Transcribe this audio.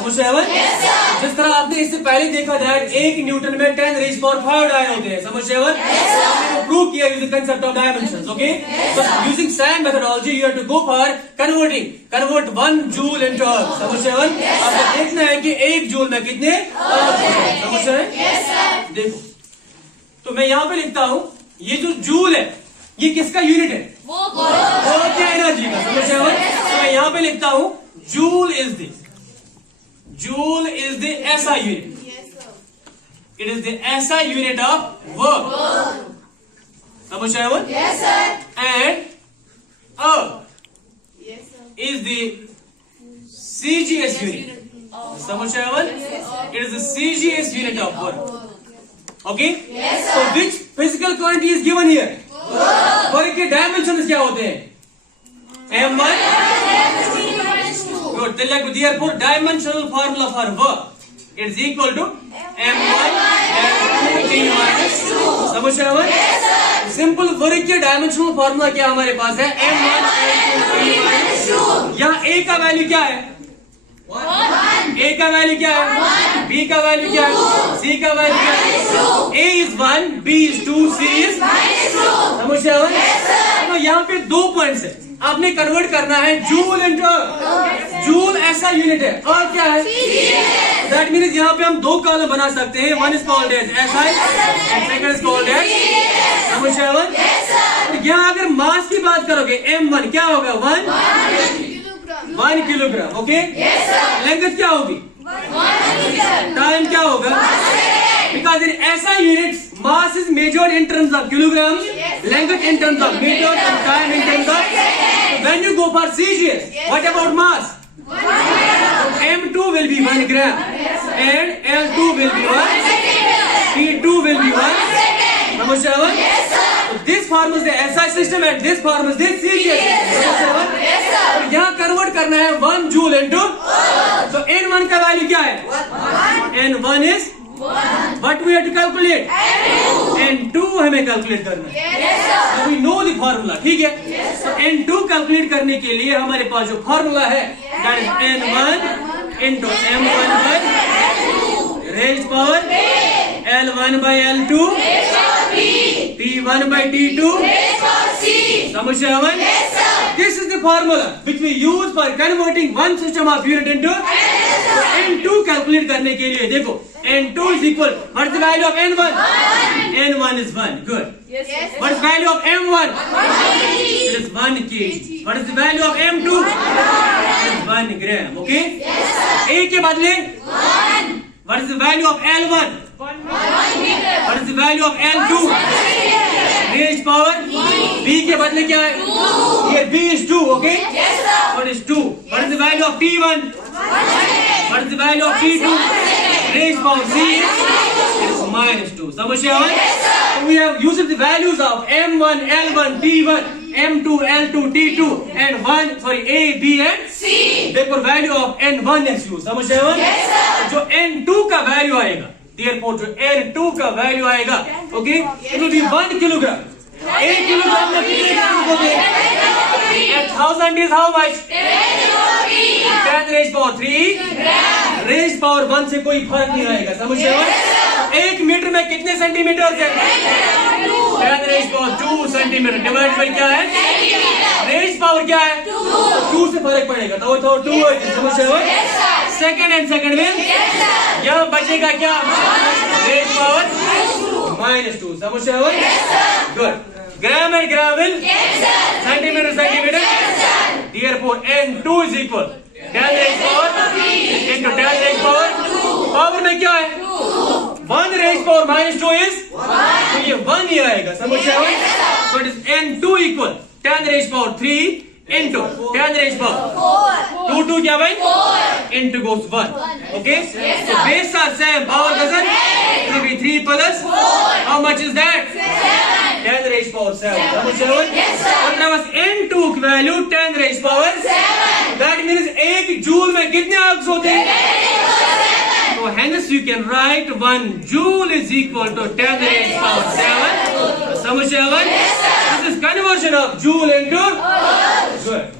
समझ रहे हैं? जिस तरह आपने इससे पहले देखा दैट 1 न्यूटन में 10 रेज़ पावर 5 डायन होते हैं, समझ रहे हैं? आपने प्रूव किया using concept of dimensions, okay? So using SAM methodology you have to go for convert 1 joule into erg, समझ रहे हैं? आपको देखना है कि 1 जूल में कितने अर्थ हैं, समझ रहे हैं? देखो, तो मैं यहाँ पे लिखता हूँ, ये जो जूल है ये किसका यूनिट है? वो क्या एनर्जी का, समझ रहे हैं? तो मैं यहाँ पे लिखता हूँ जूल इज द ऐसा यूनिट, इट इज द ऐसा यूनिट ऑफ वर्क, समझ रहे हैं? And is the CGS unit, समझ रहे हैं? It is the CGS unit of work. Okay? Yes, so which physical quantity is given here? Work के डायमेंशंस क्या होते हैं? M1, good. Therefore, dimensional formula for work is equal to M1 L2 T minus 2. समझ रहे हैं? Simple work के dimensional formula क्या हमारे पास है? M1 L2 T minus 2. यहाँ A का वैल्यू क्या है? A का वैल्यू क्या है? B का वैल्यू क्या है? C का वैल्यू क्या है? A is 1, B is 2, C is समझ रहे हैं? तो यहाँ पे 2 पॉइंट्स है, आपने कन्वर्ट करना है जूल इंटू जूल ऐसा यूनिट है और क्या है? दैट मीन्स यहाँ पे हम 2 कॉलम बना सकते हैं, one is called as SI and second is called as, समझ रहे हैं? यहाँ अगर मास की बात करोगे M1 क्या होगा? 1 किलोग्राम, ओके? लेंथ क्या होगी? टाइम क्या होगा? Because in SI units mass is measured in terms of kilogram, length in terms of metre and time in terms of, when you go for CGS what about mass? M2 will be 1 gram and L2 will be 1, T2 will be 1, समझ रहे हैं? This form is the SI system and this form is the CGS system. यहाँ कन्वर्ट करना है 1 joule into, तो N1 का वैल्यू क्या है? N1 is what we have to calculate? N2 हमें कैलकुलेट करना है, so we know the formula, ठीक है? तो N2 कैलकुलेट करने के लिए हमारे पास जो फॉर्मूला है that is N1 into M1 by raised power L1 by L2 T1 by T2, समझ रहे हैं? This is the formula which we use for converting one system of unit into N2 calculate करने के लिए. देखो N2 is equal, what is the value of N1? N1 is 1, good. What is the value of M1? It is 1 kg. What is the value of M2? It is 1 gram, okay? A के बदले 1. What is the value of L1? 1 meter. What is the value of L2? Raised power B के बदले क्या है? 2. Here B is 2, okay? Yes, sir. What is 2? What is the value of T1? 1. What is the value of T2? Raised power C is minus 2. समझ रहे हैं? Yes, sir. So we have used the values of M1, L1, T1, M2, L2, T2 and A, B and C. Therefore value of N1 is used. समझ रहे हैं? Yes, sir. जो N2 का वैल्यू आएगा, therefore जो N2 का वैल्यू आएगा, okay, it will be 1 kilogram. 1 किलोग्राम में कितने ग्राम होते हैं? 1000 is how much? 10 raised power 3 raised power 1 से कोई फर्क नहीं आएगा, समझ रहे हो? 1 मीटर में कितने सेंटीमीटर है? 10 raised power 2 centimetre divide by क्या है? रेज पावर क्या है? 2 से फर्क पड़ेगा, तो 2 है, समझ रहे हो? सेकंड एंड सेकंड में यहाँ बचेगा क्या? रेज पावर -2, समझ रहे हो? Good. Gram and gram will centimetre centimetre, therefore N2 is equal 10 raised power into 10 raised power, power में क्या है? 1 raised power -2 is 1, तो ये 1 ही आएगा, समझ रहे हो? So it is N2 equal 10 raised power 3 into 10 raised power 2 क्या भाई? 4 into goes 1, okay? So base are same, power doesn't, 3 plus 4, how much is that? 10 raised power 7. समझ रहे हो? मतलब N2 की वैल्यू 10 raised power 7. That means 1 जूल में कितने आर्क्स होते हैं? So hence you can write 1 joule is equal to 10 raised power 7. समझ रहे हो? This is conversion of joule into good.